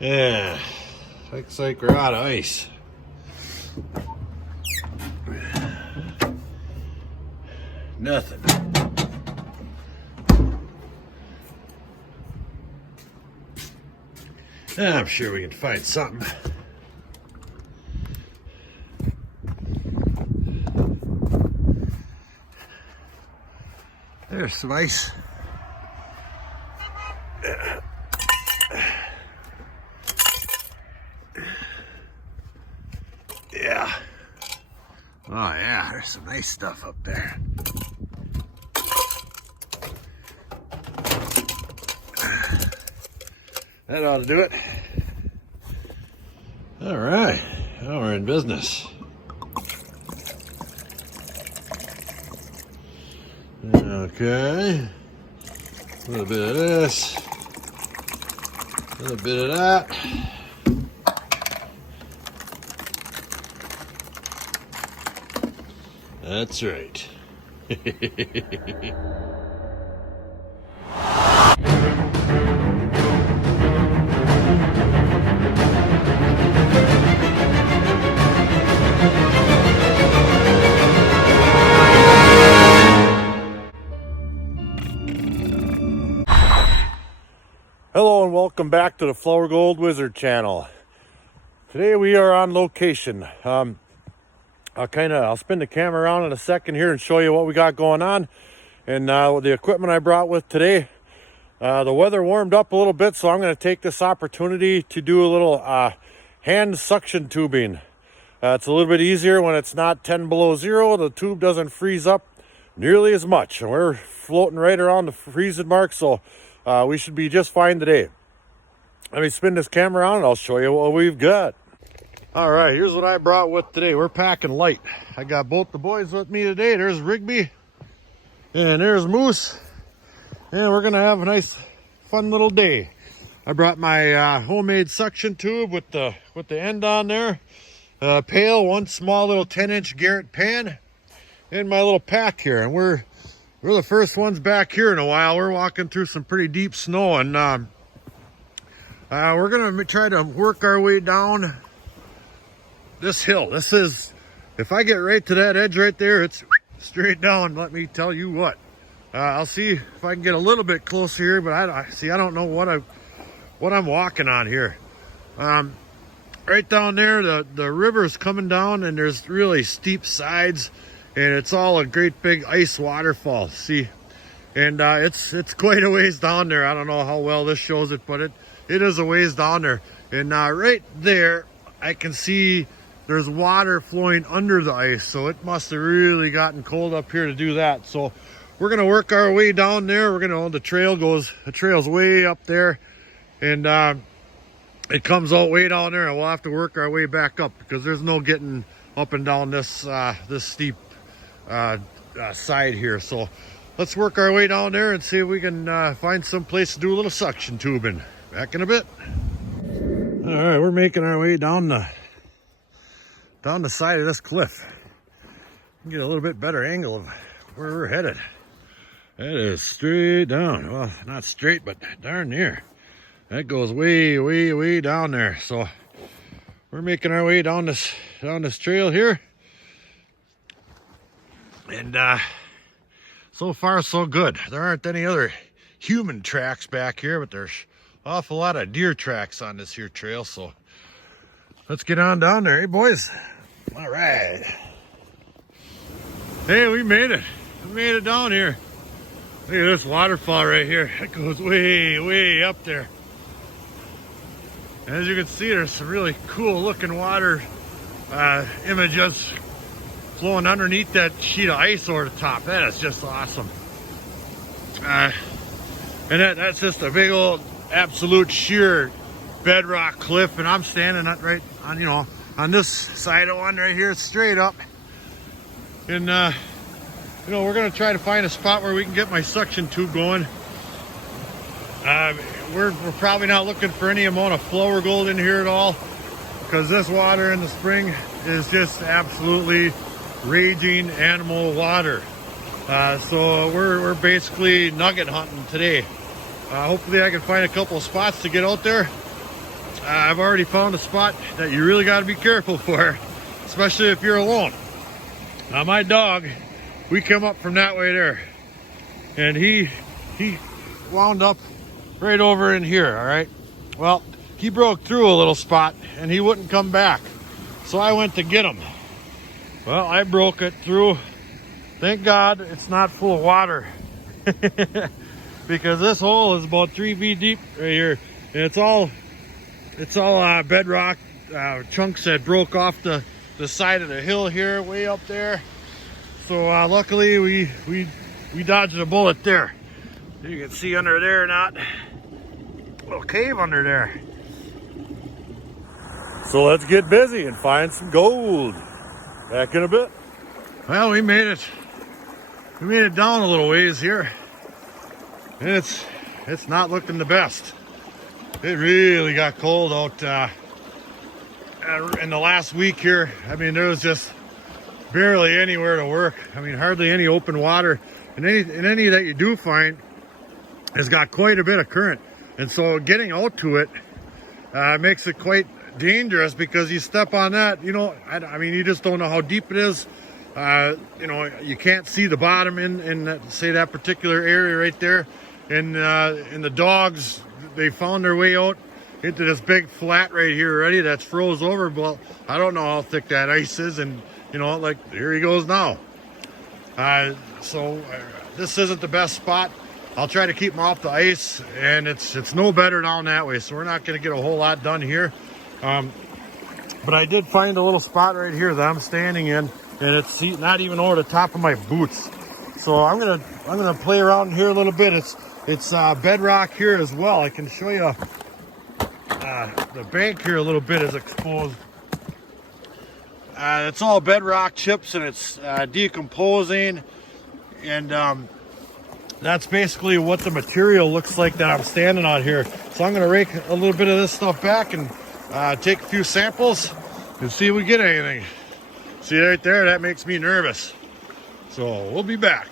Yeah, looks like we're out of ice. Nothing. I'm sure we can find something. There's some ice. Yeah. Oh yeah, there's some nice stuff up there. That ought to do it. All right, now we're in business. Okay, a little bit of this, a little bit of that. That's right. Hello and welcome back to the Flour Gold Wizard channel. Today we are on location. I'll spin the camera around in a second here and show you what we got going on. And with the equipment I brought with today, the weather warmed up a little bit, so I'm going to take this opportunity to do a little hand suction tubing. It's a little bit easier when it's not 10 below zero. The tube doesn't freeze up nearly as much. And we're floating right around the freezing mark, so we should be just fine today. Let me spin this camera around and I'll show you what we've got. All right, here's what I brought with today. We're packing light. I got both the boys with me today. There's Rigby and there's Moose. And we're gonna have a nice, fun little day. I brought my homemade suction tube with the end on there. Pail, one small little 10-inch Garrett pan, and my little pack here. And we're the first ones back here in a while. We're walking through some pretty deep snow, and we're gonna try to work our way down this hill. This is, if I get right to that edge right there, it's straight down. Let me tell you what. I'll see if I can get a little bit closer here, but I don't know what I'm walking on here. Right down there, the river's coming down, and there's really steep sides, and it's all a great big ice waterfall. See, and it's quite a ways down there. I don't know how well this shows it, but it is a ways down there. And right there, I can see there's water flowing under the ice, so it must have really gotten cold up here to do that. So we're gonna work our way down there. The trail's way up there, and it comes all way down there, and we'll have to work our way back up because there's no getting up and down this steep side here. So let's work our way down there and see if we can find some place to do a little suction tubing. Back in a bit. All right, we're making our way down the side of this cliff. Get a little bit better angle of where we're headed. That is straight down. Well, not straight, but darn near. That goes way, way, way down there. So we're making our way down this trail here. And so far so good. There aren't any other human tracks back here, but there's an awful lot of deer tracks on this here trail. So let's get on down there, hey boys. All right. Hey, we made it. We made it down here. Look at this waterfall right here. It goes way, way up there. As you can see, there's some really cool looking water images flowing underneath that sheet of ice over the top. That is just awesome. And that's just a big old absolute sheer bedrock cliff, and I'm standing right on, on this side of one right here, straight up. And we're gonna try to find a spot where we can get my suction tube going. We're probably not looking for any amount of Flour Gold in here at all, because this water in the spring is just absolutely raging animal water. So we're basically nugget hunting today. Hopefully I can find a couple of spots to get out there. I've already found a spot that you really got to be careful for, especially if you're alone. Now my dog, we come up from that way there, and he wound up right over in here, all right? Well, he broke through a little spot and he wouldn't come back. So I went to get him. Well, I broke it through. Thank God it's not full of water. Because this hole is about 3 feet deep right here. And it's all bedrock chunks that broke off the side of the hill here, way up there. So luckily we dodged a bullet there. You can see under there, not a little cave under there. So let's get busy and find some gold. Back in a bit. Well, we made it. We made it down a little ways here. And it's not looking the best. It really got cold out in the last week here. I mean, there was just barely anywhere to work. I mean, hardly any open water. And any that you do find has got quite a bit of current. And so getting out to it makes it quite dangerous, because you step on that, you know, I mean, you just don't know how deep it is. You know, you can't see the bottom in that, say, that particular area right there. And the dogs, they found their way out into this big flat right here already that's froze over. Well, I don't know how thick that ice is, and you know, like, here he goes now. So this isn't the best spot. I'll try to keep him off the ice, and it's no better down that way, so we're not going to get a whole lot done here. But I did find a little spot right here that I'm standing in, and it's not even over the top of my boots. So I'm gonna play around here a little bit. It's bedrock here as well. I can show you the bank here a little bit is exposed. It's all bedrock chips, and it's decomposing, and that's basically what the material looks like that I'm standing on here. So I'm gonna rake a little bit of this stuff back and take a few samples and see if we get anything. See right there, that makes me nervous. So we'll be back.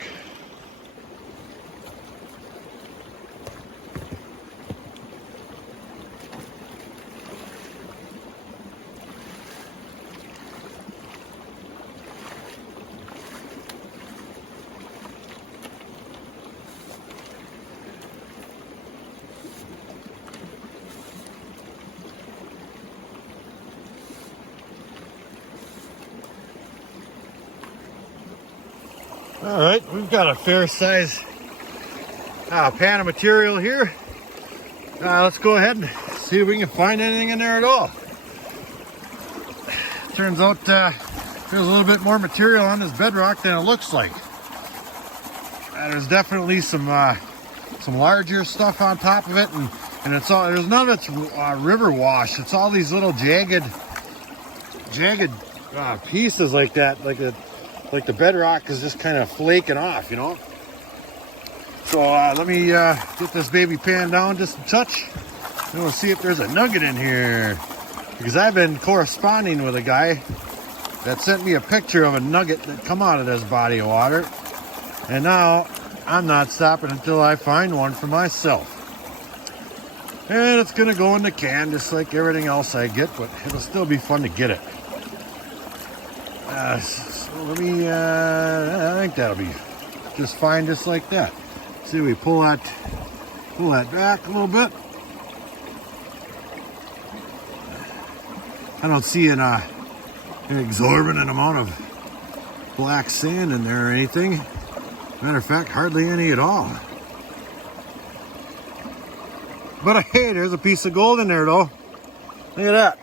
All right, we've got a fair size pan of material here. Let's go ahead and see if we can find anything in there at all. Turns out there's a little bit more material on this bedrock than it looks like. There's definitely some larger stuff on top of it, and it's all, there's none of it's river wash. It's all these little jagged pieces like that, like the bedrock is just kind of flaking off, you know. So let me get this baby pan down just a touch, and we'll see if there's a nugget in here, because I've been corresponding with a guy that sent me a picture of a nugget that come out of this body of water, and now I'm not stopping until I find one for myself. And it's gonna go in the can just like everything else I get, but it'll still be fun to get it. So let me, I think that'll be just fine, just like that. See, we pull that back a little bit. I don't see an exorbitant amount of black sand in there or anything. Matter of fact, hardly any at all. But hey, there's a piece of gold in there though. Look at that.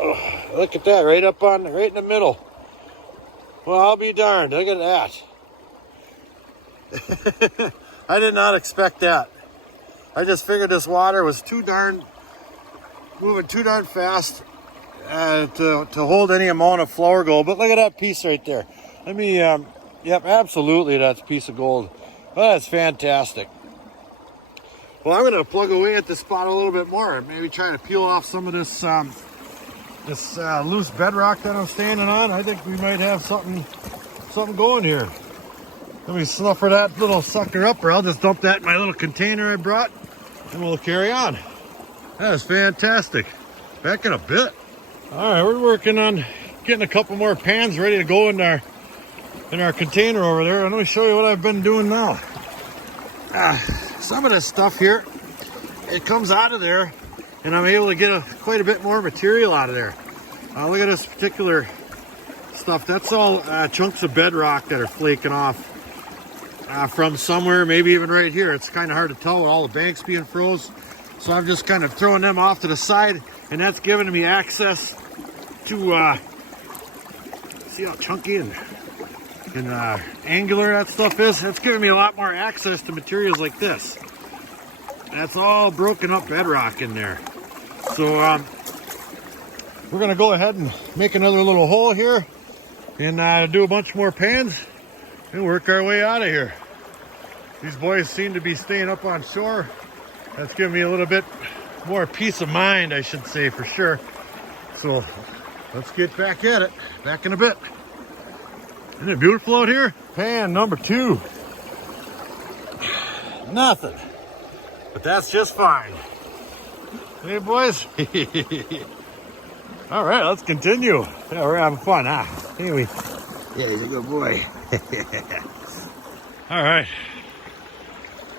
Oh, look at that, right in the middle. Well, I'll be darned. Look at that. I did not expect that. I just figured this water was moving too darn fast to hold any amount of flour gold. But look at that piece right there. Let me, yep, absolutely, that's a piece of gold. Well, that's fantastic. Well, I'm going to plug away at this spot a little bit more. Maybe try to peel off some of this loose bedrock that I'm standing on. I think we might have something going here. Let me snuffer that little sucker up, or I'll just dump that in my little container I brought. and we'll carry on. That is fantastic. Back in a bit. All right, we're working on getting a couple more pans ready to go in our container over there. And let me show you what I've been doing now. Some of this stuff here, it comes out of there, and I'm able to get quite a bit more material out of there. Look at this particular stuff. That's all chunks of bedrock that are flaking off from somewhere, maybe even right here. It's kind of hard to tell with all the banks being froze. So I'm just kind of throwing them off to the side, and that's giving me access to, see how chunky and angular that stuff is? That's giving me a lot more access to materials like this. That's all broken up bedrock in there. So we're gonna go ahead and make another little hole here and do a bunch more pans and work our way out of here. These boys seem to be staying up on shore. That's giving me a little bit more peace of mind, I should say, for sure. So let's get back at it. Back in a bit. Isn't it beautiful out here? Pan number 2. Nothing. But that's just fine. Hey, boys. All right, let's continue. Yeah, we're having fun, huh? Anyway. Yeah, he's a good boy. All right.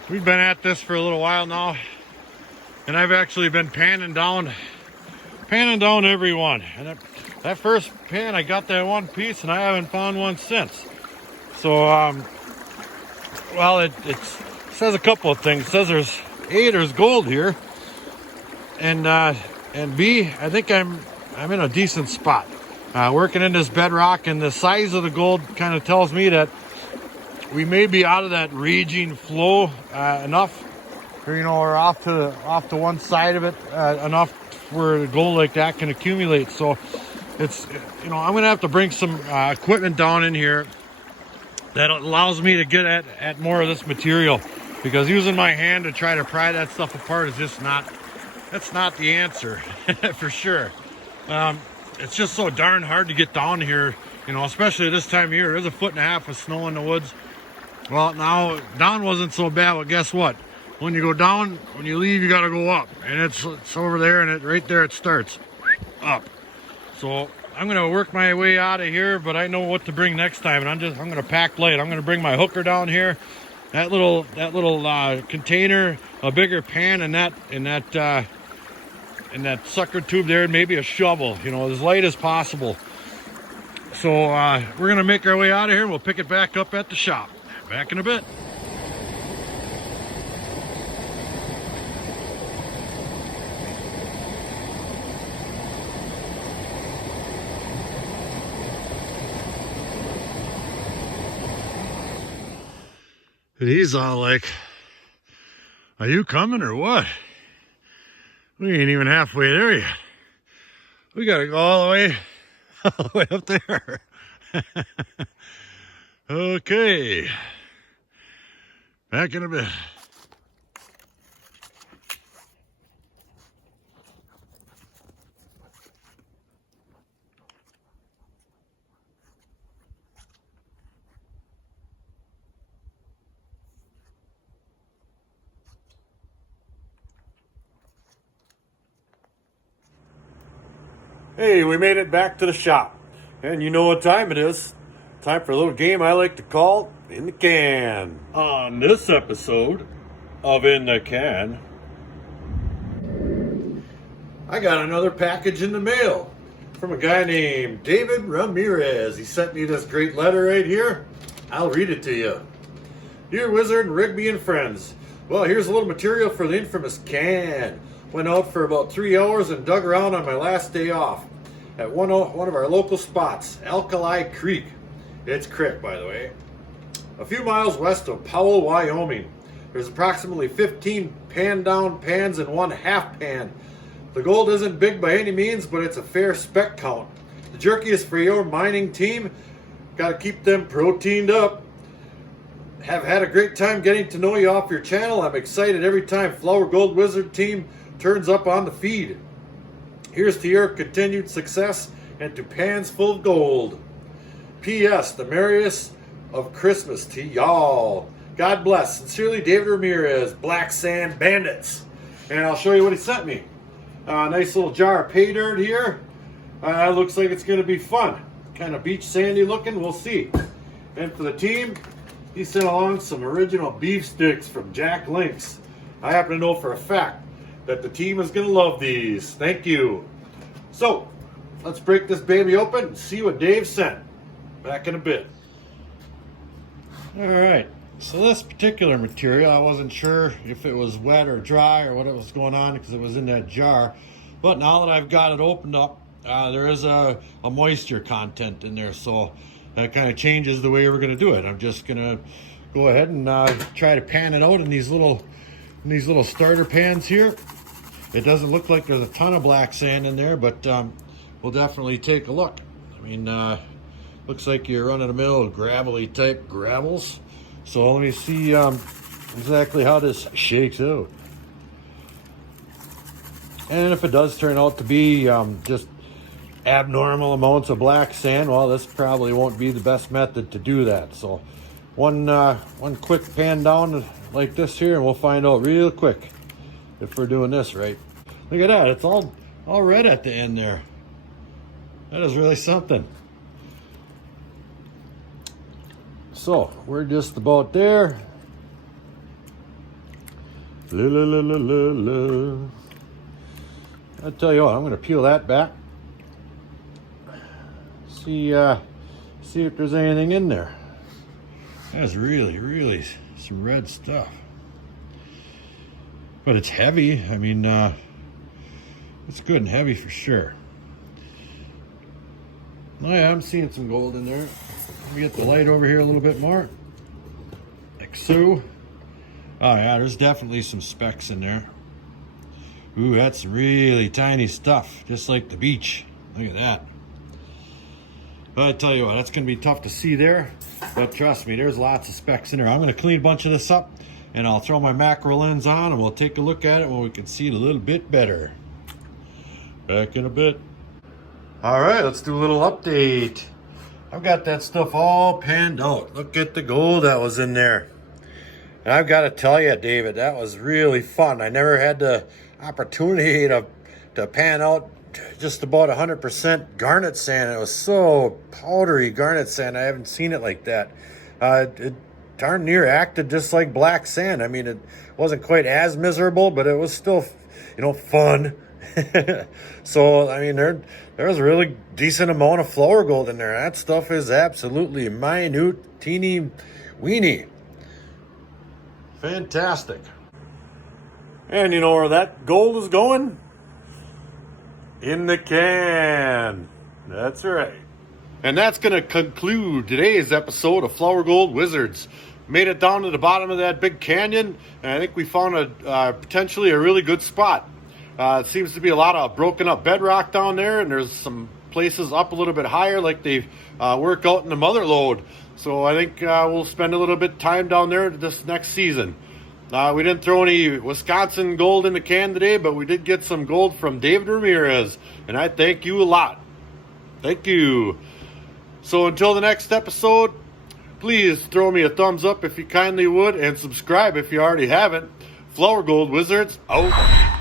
We've been at this for a little while now, and I've actually been panning down every one. And that first pan, I got that one piece, and I haven't found one since. So, well, it says a couple of things. It says there's gold here, and B, I think I'm in a decent spot. Working in this bedrock, and the size of the gold kind of tells me that we may be out of that raging flow enough, or, you know, or off to one side of it enough where gold like that can accumulate. So it's, you know, I'm gonna have to bring some equipment down in here that allows me to get at more of this material, because using my hand to try to pry that stuff apart is just that's not the answer for sure. It's just so darn hard to get down here, you know, especially this time of year. There's 1.5 feet of snow in the woods. Well, now down wasn't so bad, but guess what? When you go down, when you leave, you got to go up, and it's over there, and right there it starts up. So I'm gonna work my way out of here, but I know what to bring next time, and I'm gonna pack light. I'm gonna bring my hooker down here, that little container, a bigger pan, and that sucker tube there, and maybe a shovel, you know, as light as possible. So we're gonna make our way out of here, and we'll pick it back up at the shop. Back in a bit. And he's all like, are you coming or what? We ain't even halfway there yet. We gotta go all the way up there. Okay. Back in a bit. Hey, we made it back to the shop. And you know what time it is. Time for a little game I like to call In the Can. On this episode of In the Can, I got another package in the mail from a guy named David Ramirez. He sent me this great letter right here. I'll read it to you. Dear Wizard and Rigby and friends, well, here's a little material for the infamous can. Went out for about 3 hours and dug around on my last day off at one of our local spots, Alkali Creek. It's creek, by the way. A few miles west of Powell, Wyoming. There's approximately 15 pan down pans and one half pan. The gold isn't big by any means, but it's a fair spec count. The jerky is for your mining team. Got to keep them proteined up. Have had a great time getting to know you off your channel. I'm excited every time Flower Gold Wizard team turns up on the feed. Here's to your continued success and to pans full of gold. P.S. The merriest of Christmas to y'all. God bless. Sincerely, David Ramirez, Black Sand Bandits. and I'll show you what he sent me. Nice little jar of pay dirt here. Looks like it's going to be fun. Kind of beach sandy looking, we'll see. And for the team, he sent along some original beef sticks from Jack Links. I happen to know for a fact that the team is going to love these. Thank you. So, let's break this baby open and see what Dave sent. Back in a bit. All right, so this particular material, I wasn't sure if it was wet or dry or what it was going on because it was in that jar. But now that I've got it opened up, there is a moisture content in there, so that kind of changes the way we're going to do it. I'm just going to go ahead and try to pan it out in these little starter pans here. It doesn't look like there's a ton of black sand in there, but we'll definitely take a look. I mean, looks like you're run-of-the-mill gravelly type gravels. So let me see exactly how this shakes out. And if it does turn out to be just abnormal amounts of black sand, well, this probably won't be the best method to do that. So one quick pan down like this here, and we'll find out real quick if we're doing this right. Look at that, it's all red at the end there. That is really something. So we're just about there. La, la, la, la, la, la. I'll tell you what, I'm going to peel that back. See if there's anything in there. That's really some red stuff. But it's heavy. I mean, it's good and heavy for sure. Oh yeah, I'm seeing some gold in there. Let me get the light over here a little bit more. Like so. Oh yeah, there's definitely some specks in there. Ooh, that's really tiny stuff, just like the beach. Look at that. But I tell you what, that's gonna be tough to see there. But trust me, there's lots of specks in there. I'm gonna clean a bunch of this up, and I'll throw my macro lens on, and we'll take a look at it when we can see it a little bit better. Back in a bit. All right, let's do a little update. I've got that stuff all panned out. Look at the gold that was in there. And I've got to tell you, David, that was really fun. I never had the opportunity to pan out just about 100% garnet sand. It was so powdery garnet sand. I haven't seen it like that. It darn near acted just like black sand. I mean, it wasn't quite as miserable, but it was still, fun. So, I mean, there was a really decent amount of flour gold in there. That stuff is absolutely minute, teeny, weeny. Fantastic. And you know where that gold is going? In the can. That's right. And that's going to conclude today's episode of Flour Gold Wizards. Made it down to the bottom of that big canyon, and I think we found potentially a really good spot. It seems to be a lot of broken up bedrock down there, and there's some places up a little bit higher like they work out in the mother lode. So I think we'll spend a little bit of time down there this next season. We didn't throw any Wisconsin gold in the can today, but we did get some gold from David Ramirez, and I thank you a lot. Thank you. So until the next episode, please throw me a thumbs up if you kindly would, and subscribe if you already haven't. Flour Gold Wizards out.